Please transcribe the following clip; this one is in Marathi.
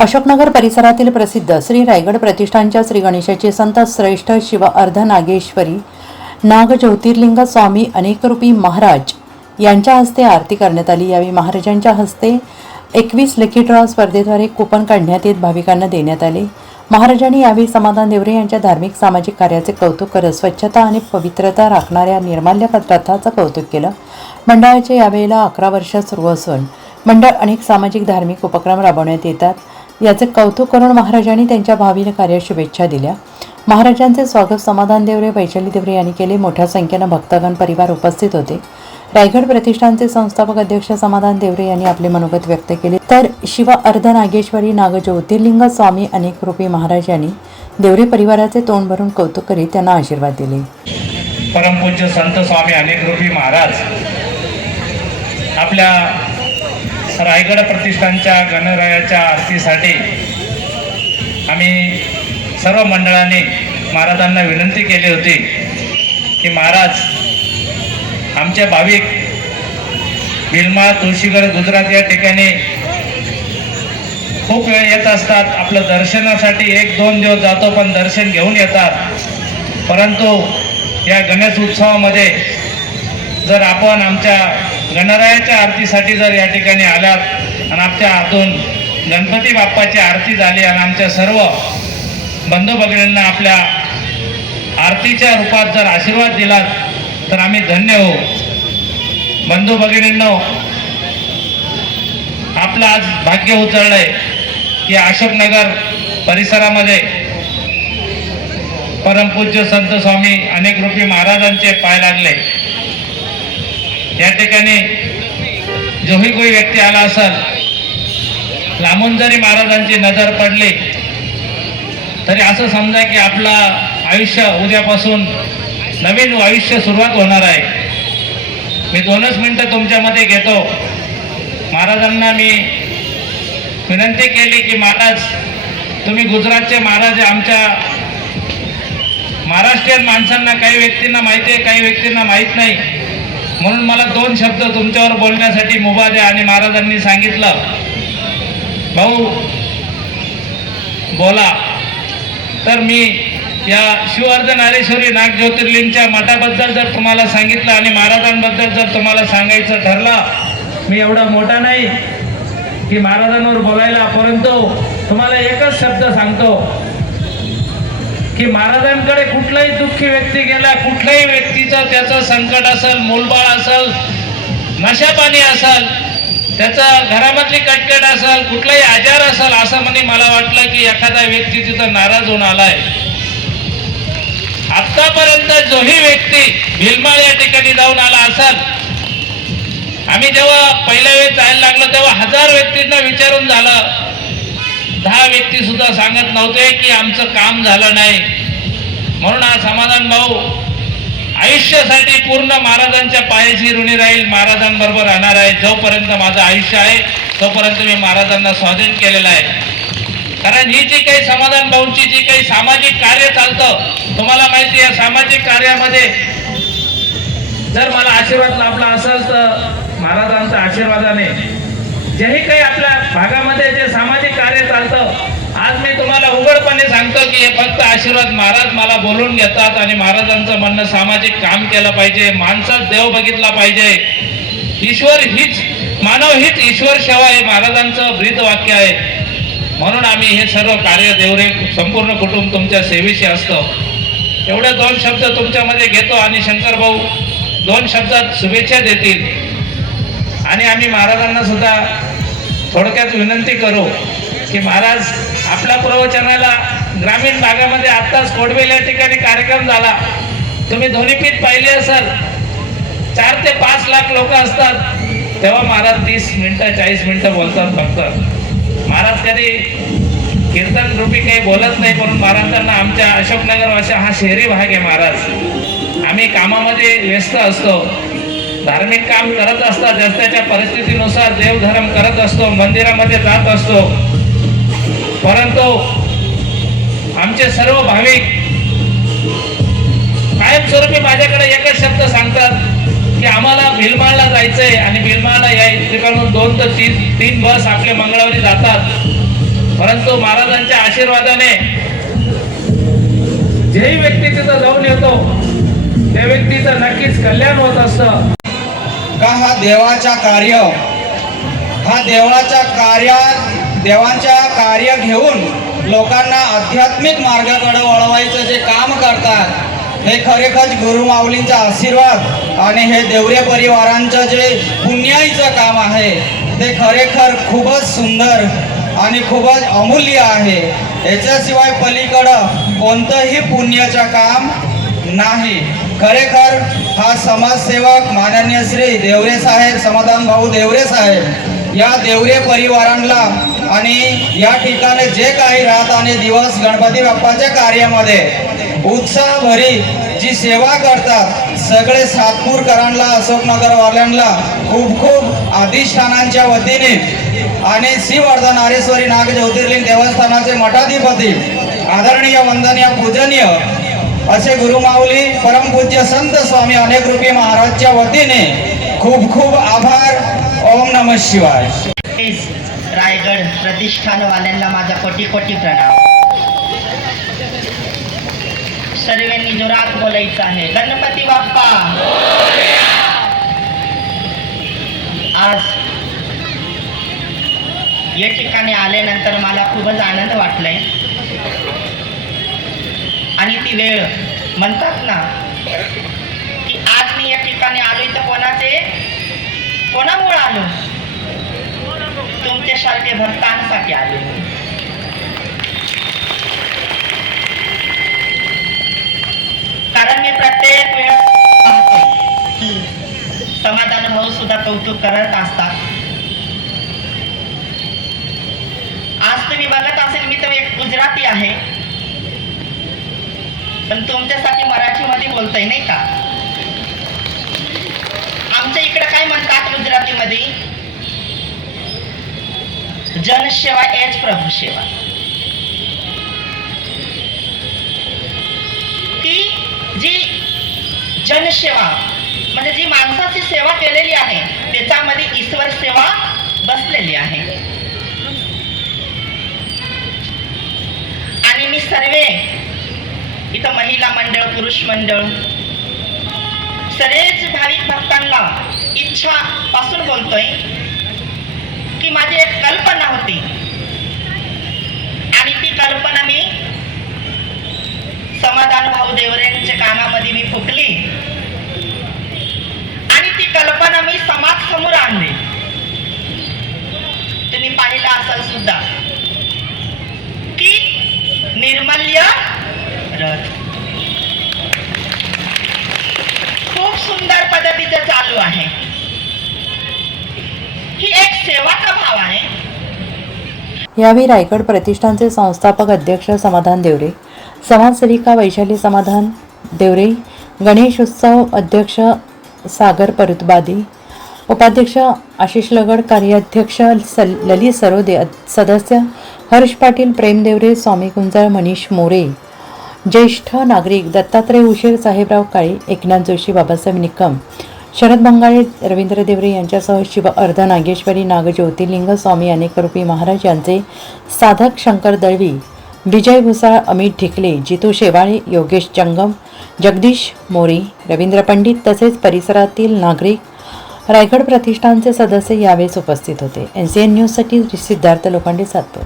अशोकनगर परिसरातील प्रसिद्ध श्री रायगड प्रतिष्ठानच्या श्री गणेशाची संत श्रेष्ठ शिव अर्धनागेश्वरी नाग ज्योतिर्लिंग स्वामी अनेकरूपी महाराज यांच्या हस्ते आरती करण्यात आली. यावेळी महाराजांच्या हस्ते एकवीस लकी ड्रॉ स्पर्धेद्वारे कुपन काढण्यात येत भाविकांना देण्यात आले. महाराजांनी यावेळी समाधान देवरे यांच्या धार्मिक सामाजिक कार्याचे कौतुक करत स्वच्छता आणि पवित्रता राखणाऱ्या निर्माल्य रथाचं कौतुक केलं. मंडळाचे यावेळेला अकरा वर्ष सुरू असून मंडळ अनेक सामाजिक धार्मिक उपक्रम राबवण्यात येतात. याचे कौतुक करून महाराजांनी त्यांच्या भावी कार्यास शुभेच्छा दिल्या. महाराजांचे स्वागत समाधान देवरे वैशाली देवरे यांनी केले. मोठ्या संख्येनं भक्तगण परिवार उपस्थित होते. रायगड प्रतिष्ठानचे संस्थापक अध्यक्ष समाधान देवरे यांनी आपले मनोगत व्यक्त केले. तर शिव अर्धनागेश्वरी नाग स्वामी अनेक रूपी महाराज यांनी देवरे परिवाराचे तोंड भरून कौतुक करीत त्यांना आशीर्वाद दिले. परमपूज्य संत स्वामी अनेक रूपी महाराज आपल्या रायगड प्रतिष्ठानच्या गणरायाच्या आरतीसाठी आम्ही सर्व मंडळाने महाराजांना विनंती केली होती की महाराज आमचे भाविक भिलमा तुळशीगड गुजरात या ठिकाणी खूप वेळ येत असतात. आपलं दर्शनासाठी एक दोन दिवस जातो पण दर्शन घेऊन येतात. परंतु या गणेश उत्सवामध्ये जर आपण आमच्या गणरायाच्या आरतीसाठी जर या ठिकाणी आलात आणि आमच्या हातून गणपती बाप्पाची आरती झाली आणि आमच्या सर्व बंधू भगिनींना आपल्या आरतीच्या रूपात जर आशीर्वाद दिलात तर आम्ही धन्य होऊ बंधू भगिनींनो आपलं आज भाग्य उचललंय की अशोकनगर परिसरामध्ये परमपूज्य संत स्वामी अनेक रूपी महाराजांचे पाय लागले. या ठिकाणी जोही कोई व्यक्ती आला असेल लांबून जरी महाराजांची नजर पडली तरी असं समजा की आपलं आयुष्य उद्यापासून नवीन आयुष्य सुरुवात होणार आहे. मी दोनच मिनटं तुमच्यामध्ये घेतो. महाराजांना मी विनंती केली की महाराज तुम्ही गुजरातचे महाराज आमच्या महाराष्ट्रीयन माणसांना काही व्यक्तींना माहिती आहे काही व्यक्तींना माहीत नाही. म्हणून मला दोन शब्द तुमच्यावर बोलण्यासाठी मुभा द्या आणि महाराजांनी सांगितलं. भाऊ बोला. तर मी या शिवर्धनारेश्वरी नाग ज्योतिर्लिंगच्या मठाबद्दल जर तुम्हाला सांगितलं आणि महाराजांबद्दल जर तुम्हाला सांगायचं ठरलं मी एवढा मोठा नाही की महाराजांवर बोलायला परंतु तुम्हाला एकच शब्द सांगतो. की महाराजांकडे कुठलाही दुःखी व्यक्ती गेला कुठल्याही व्यक्तीचं त्याचं संकट असेल मोलबाळ असेल नशापाणी असेल त्याचं घरामधली कटकट असेल कुठलाही आजार असेल असं म्हणे मला वाटलं की एखादा व्यक्ती तिथं नाराज होऊन आलाय. आतापर्यंत जोही व्यक्ती भिलमाळ या ठिकाणी जाऊन आला असाल. आम्ही जेव्हा पहिल्या वेळेस जायला लागलो तेव्हा हजार व्यक्तींना विचारून झालं दहा व्यक्ती सुद्धा सांगत नव्हते की आमचं काम झालं नाही. म्हणून हा समाधान भाऊ आयुष्यासाठी पूर्ण महाराजांच्या पायाची ऋणी राहील महाराजांबरोबर राहणार आहे. जोपर्यंत माझं आयुष्य आहे तोपर्यंत मी महाराजांना स्वाधीन केलेलं आहे. कारण ही जी काही समाधान भाऊंची जी काही सामाजिक कार्य चालतं तुम्हाला माहिती आहे सामाजिक कार्यामध्ये जर मला आशीर्वाद लाभला असेल तर महाराजांच्या आशीर्वादाने जेही काही आपल्या भागामध्ये जे सामाजिक कार्य चालतं आज मी तुम्हाला उघडपणे सांगतो की हे फक्त आशीर्वाद महाराज मला बोलून घेतात आणि महाराजांचं म्हणणं सामाजिक काम केलं पाहिजे माणसात देव बघितला पाहिजे. ईश्वर हीच मानव हीच ईश्वर सेवा हे महाराजांचं ब्रीद वाक्य आहे. म्हणून आम्ही हे सर्व कार्य देवरे संपूर्ण कुटुंब तुमच्या सेवेशी असतं. एवढे दोन शब्द तुमच्यामध्ये घेतो आणि शंकर भाऊ दोन शब्दात शुभेच्छा देतील. आणि आम्ही महाराजांना सुद्धा थोडक्यात विनंती करू की महाराज आपल्या प्रवचनाला ग्रामीण भागामध्ये आत्ताच कोडवेल या ठिकाणी कार्यक्रम झाला. तुम्ही ध्वनीपीठ पाहिले असाल. चार ते पाच लाख लोक असतात. तेव्हा महाराज तीस मिनटं चाळीस मिनटं बोलतात फक्त. महाराज कधी कीर्तन रूपी काही बोलत नाही म्हणून महाराजांना आमच्या अशोकनगर वाशा हा शहरी भाग आहे महाराज. आम्ही कामामध्ये व्यस्त असतो. धार्मिक काम करत असतात त्याच्या परिस्थितीनुसार देवधर्म करत असतो मंदिरामध्ये जात असतो. परंतु आमचे सर्व भाविक कायमस्वरूपी माझ्याकडे एकच शब्द सांगतात की आम्हाला भिलमाळला जायचंय आणि भिलमाळला या ठिकाणून दोन तर तीन तीन बस आपल्या मंगळवारी जातात. परंतु महाराजांच्या आशीर्वादाने जेही व्यक्ती तिथं जाऊन येतो त्या व्यक्तीचं नक्कीच कल्याण होत असतं. का हा देवाच्या कार्य? हा देवाच्या कार्या देवांच्या कार्य घेऊन लोकांना आध्यात्मिक मार्गाकडे वळवायचं जे काम करतात हे खरेखर गुरु माऊलींचा आशीर्वाद आणि हे देवरे परिवारांचं जे पुण्याईचं काम आहे ते खरेखर खूपच सुंदर आणि खूपच अमूल्य आहे. याच्याशिवाय पलीकडं कोणतंही पुण्याचं काम नाही. खरेखर समाजसेवक माननीय श्री देवरे साहेब समाधान भाऊ देवरे साहेब या देवरे परिवारांना आणि या ठिकाणी जे काही राहत आणि दिवस गणपती बाप्पाच्या कार्यामध्ये उत्साहभरी जी सेवा करतात सगळे सातपूरकरांना अशोकनगरवाल्यांना खूप खूप अधिष्ठानांच्या वतीने आणि श्रीवर्धन नारेश्वरी नाग ज्योतिर्लिंग देवस्थानाचे मठाधिपती आदरणीय वंदनीय पूजनीय असे गुरुमाऊली परमपूज्य संत स्वामी अनेक रूपी महाराजच्या वतीने खूप खूप आभार. ओम नम शिवाय. रायगड प्रतिष्ठानवाल्यांना माझा कोटी कोटी प्रणाम. सर्वांनी जोरात बोलायचं आहे. गणपती बाप्पा! आज या ठिकाणी आल्यानंतर मला खूपच आनंद वाटलाय. आणि ती वेळ म्हणतात ना की आज मी या ठिकाणी आलोय तर कोणाचे? कोणामुळे आलो? तुमच्यासारखे भक्तांसाठी आले. कारण मी प्रत्येक वेळेस पाहतोय. की समाधान भाऊ सुद्धा कौतुक करत असतात. आज तुम्ही बघत असेल मी तर एक गुजराती आहे. पण तुमच्यासाठी मराठीमध्ये बोलतोय नाही का? आमच्या इकडे काय म्हणतात गुजरातीमध्ये? जनसेवा एच प्रभू सेवा. की जी जनसेवा म्हणजे जी माणसाची सेवा केलेली आहे त्याच्यामध्ये ईश्वर सेवा बसलेली आहे. आणि मी सर्वे इथं महिला मंडळ पुरुष मंडळ. सगळेच भाविक भक्तांना इच्छा पासून बोलतोय की माझी एक कल्पना होती. आणि ती कल्पना मी समाधान भाऊ देवरेंच्या कानामध्ये मी फुकली आणि ती कल्पना मी समाज समोर आणली तुम्ही पाहिलं असाल सुद्धा की निर्मल्य रथ खूप सुंदर पद्धतीचं चालू आहे ही एक सेवाचा भाव आहे यावेळी रायगड प्रतिष्ठानचे संस्थापक अध्यक्ष समाधान देवरे समाजसेविका वैशाली समाधान देवरे गणेश उत्सव अध्यक्ष सागर परुतबादी उपाध्यक्ष आशिष लगड कार्याध्यक्ष सल ललित सरोदे सदस्य हर्ष पाटील प्रेम देवरे स्वामी कुंजाळ मनीष मोरे ज्येष्ठ नागरिक दत्तात्रय उशीर साहेबराव काळे एकनाथ जोशी बाबासाहेब निकम शरद बंगाळे रवींद्र देवरे यांच्यासह शिव अर्ध नागेश्वरी नागज्योतिर्लिंग स्वामी अनेकरूपी महाराज यांचे साधक शंकर दळवी विजय भुसाळ अमित ढिकले जितू शेवाळे योगेश जंगम जगदीश मोरी रवींद्र पंडित तसेच परिसरातील नागरिक रायगड प्रतिष्ठानचे सदस्य यावेळेस उपस्थित होते. एन सी एन न्यूजसाठी सिद्धार्थ लोखंडे सातपूर.